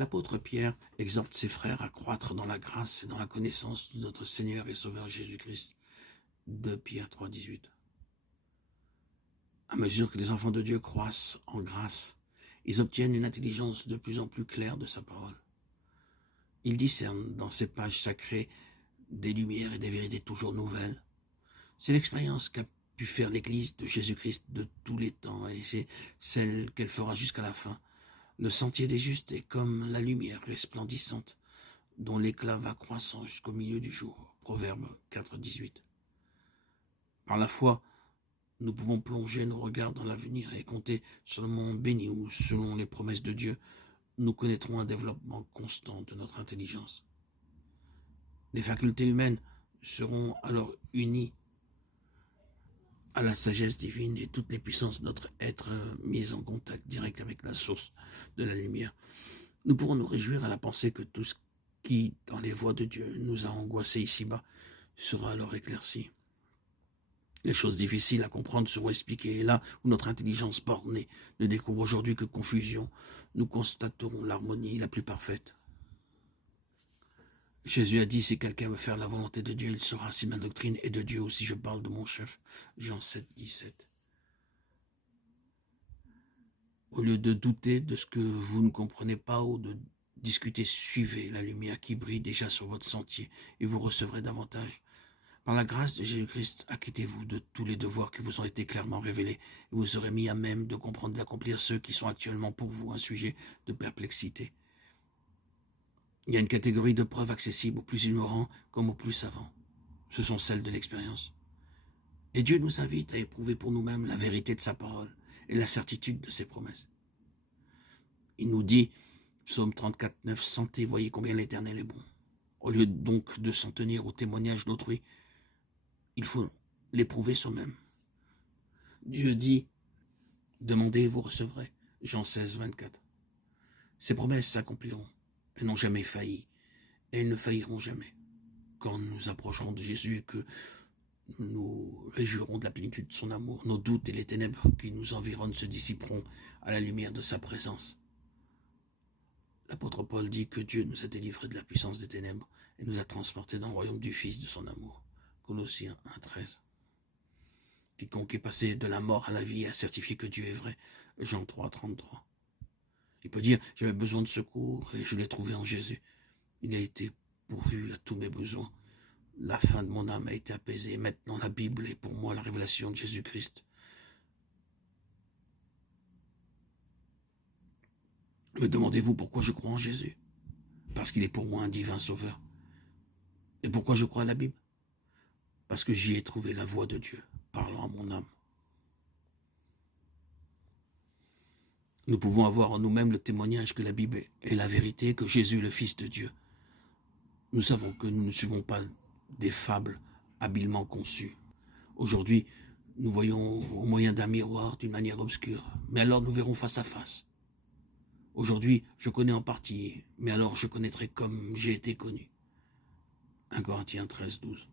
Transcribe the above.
L'apôtre Pierre exhorte ses frères à croître dans la grâce et dans la connaissance de notre Seigneur et Sauveur Jésus-Christ. 2 Pierre 3,18. À mesure que les enfants de Dieu croissent en grâce, ils obtiennent une intelligence de plus en plus claire de sa parole. Ils discernent dans ces pages sacrées des lumières et des vérités toujours nouvelles. C'est l'expérience qu'a pu faire l'Église de Jésus-Christ de tous les temps, et c'est celle qu'elle fera jusqu'à la fin. Le sentier des justes est comme la lumière resplendissante, dont l'éclat va croissant jusqu'au milieu du jour. Proverbe 4,18. Par la foi, nous pouvons plonger nos regards dans l'avenir et compter sur le monde béni où, selon les promesses de Dieu, nous connaîtrons un développement constant de notre intelligence. Les facultés humaines seront alors unies à la sagesse divine et toutes les puissances de notre être mises en contact direct avec la source de la lumière. Nous pourrons nous réjouir à la pensée que tout ce qui, dans les voies de Dieu, nous a angoissés ici-bas, sera alors éclairci. Les choses difficiles à comprendre seront expliquées, et là où notre intelligence bornée ne découvre aujourd'hui que confusion, nous constaterons l'harmonie la plus parfaite. Jésus a dit, si quelqu'un veut faire la volonté de Dieu, il saura si ma doctrine est de Dieu ou si je parle de mon chef. Jean 7, 17. Au lieu de douter de ce que vous ne comprenez pas ou de discuter, suivez la lumière qui brille déjà sur votre sentier et vous recevrez davantage. Par la grâce de Jésus-Christ, acquittez-vous de tous les devoirs qui vous ont été clairement révélés et vous serez mis à même de comprendre et d'accomplir ceux qui sont actuellement pour vous un sujet de perplexité. Il y a une catégorie de preuves accessibles aux plus ignorants comme aux plus savants. Ce sont celles de l'expérience. Et Dieu nous invite à éprouver pour nous-mêmes la vérité de sa parole et la certitude de ses promesses. Il nous dit, psaume 34, 9, sentez, voyez combien l'Éternel est bon. Au lieu donc de s'en tenir au témoignage d'autrui, il faut l'éprouver soi-même. Dieu dit, demandez et vous recevrez. Jean 16, 24. Ces promesses s'accompliront. Elles n'ont jamais failli. Et elles ne failliront jamais. Quand nous nous approcherons de Jésus et que nous réjouirons de la plénitude de son amour, nos doutes et les ténèbres qui nous environnent se dissiperont à la lumière de sa présence. L'apôtre Paul dit que Dieu nous a délivrés de la puissance des ténèbres et nous a transportés dans le royaume du Fils de son amour. Colossiens 1, 13. Quiconque est passé de la mort à la vie a certifié que Dieu est vrai. Jean 3, 33. Il peut dire, j'avais besoin de secours et je l'ai trouvé en Jésus. Il a été pourvu à tous mes besoins. La fin de mon âme a été apaisée. Maintenant, la Bible est pour moi la révélation de Jésus-Christ. Me demandez-vous pourquoi je crois en Jésus? Parce qu'il est pour moi un divin sauveur. Et pourquoi je crois à la Bible? Parce que j'y ai trouvé la voix de Dieu, parlant à mon âme. Nous pouvons avoir en nous-mêmes le témoignage que la Bible est la vérité, que Jésus est le Fils de Dieu. Nous savons que nous ne suivons pas des fables habilement conçues. Aujourd'hui, nous voyons au moyen d'un miroir d'une manière obscure, mais alors nous verrons face à face. Aujourd'hui, je connais en partie, mais alors je connaîtrai comme j'ai été connu. 1 Corinthiens 13, 12.